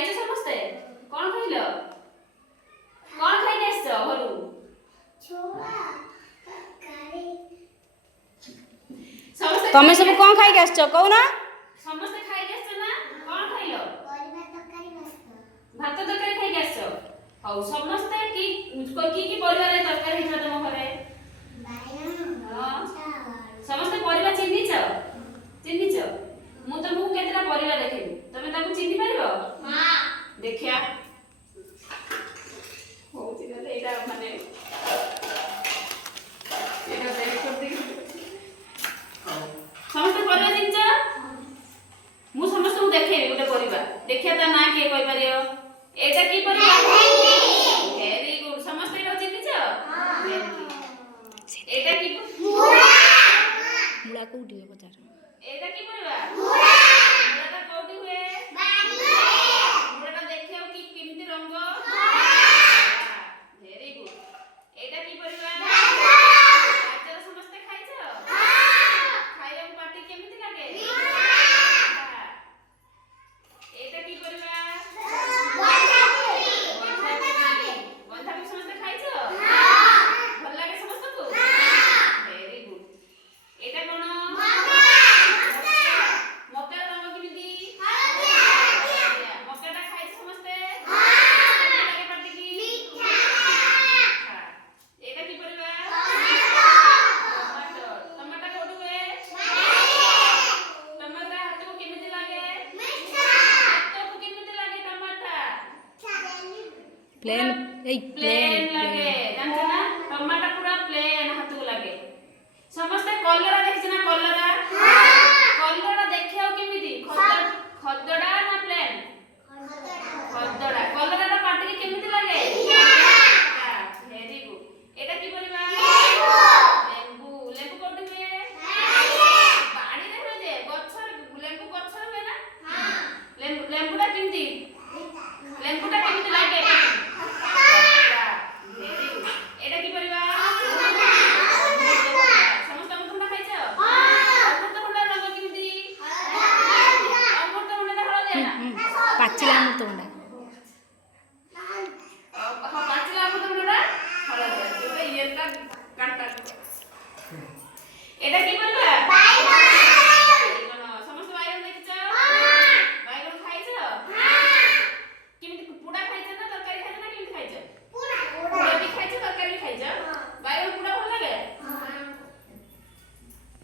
ଖାଇଛ ସମସ୍ତେ? କଣ ଖାଇଲ? କଣ ଖାଇକି ଆସିଛ ଘରୁ? ତମେ ସବୁ କଣ ଖାଇକି ଆସିଛ କହୁନ? ସମସ୍ତେ ଖାଇକି ଆସିଛ ନା? କଣ ଖାଇଲ? ଭାତ ତରକାରୀ ଖାଇକି ଆସିଛ। ହଉ ସମସ୍ତେ କି ପରିବା ତରକାରୀ ହେଇଥିଲା ତମ ଘରେ? ସମସ୍ତେ ପରିବା ଚିହ୍ନିଛ? ଚିହ୍ନିଛ? ମୁଁ ତମକୁ କେତେଟା ପରିବା ଦେଖେଇବି, ତମେ ତାକୁ ଚିହ୍ନି ପାରିବ? ଦେଖିଆ ହଉଛି ତାହେଲେ ଏଇଟା ମାନେ ଏଇଟା ବେକ୍ କରିଦେଇକି ସମସ୍ତେ ପରିବା ଚିହ୍ନିଛ? ମୁଁ ସମସ୍ତଙ୍କୁ ଦେଖେଇବି ଗୋଟେ ପରିବା, ଦେଖିଆ ତା ନାଁ କିଏ କହିପାରିବ? ଏଇଟା କି ପରିବା? ଭେରି ଗୁଡ୍, ସମସ୍ତେ ଏଇଟା ଚିହ୍ନିଛ? ଏଇଟା କି ମୂଳା କୋଉଠି ହୁଏ ପଚାର? ଏଇଟା କି ପରିବା? ମୂଳାଟା କୋଉଠି ହୁଏ? ମୂଳାଟା ଦେଖିବାକୁ କେମିତି ରଙ୍ଗ? Very good. ଏଇଟା କି ପରିବା? ଗାଜର ସମସ୍ତେ ଖାଇଛ? ଖାଇବାକୁ ପାଟି କେମିତି ଲାଗେ? ଏଇଟା କି ପରିବା? ବନ୍ଧାକୋବି ସମସ୍ତେ ଖାଇଛ? ଭଲ ଲାଗେ ସମସ୍ତଙ୍କୁ? Very good. ଏଇଟା କଣ? ମକାର ରଙ୍ଗ କେମିତି? ମକାଟା ଖାଇଛ ସମସ୍ତେ? କେମିତି ଲାଗେ ପାଟିକି? ଏଇଟା କି ପରିବା? ଟମାଟୋ। ଟମାଟୋ କୋଉଠି ହୁଏ? ଟମାଟୋ ହାତକୁ କେମିତି ଲାଗେ? ହାତକୁ କେମିତି ଲାଗେ ଟମାଟୋ? ପ୍ଲେନ୍ ପ୍ଲେନ୍ ଲାଗେ, ଜାଣିଛ ନା? ଟମାଟୋ ପୁରା ପ୍ଲେନ୍ ହାତକୁ ଲାଗେ। ସମସ୍ତେ କଲରା ଦେଖିଛ ନା? କଲରା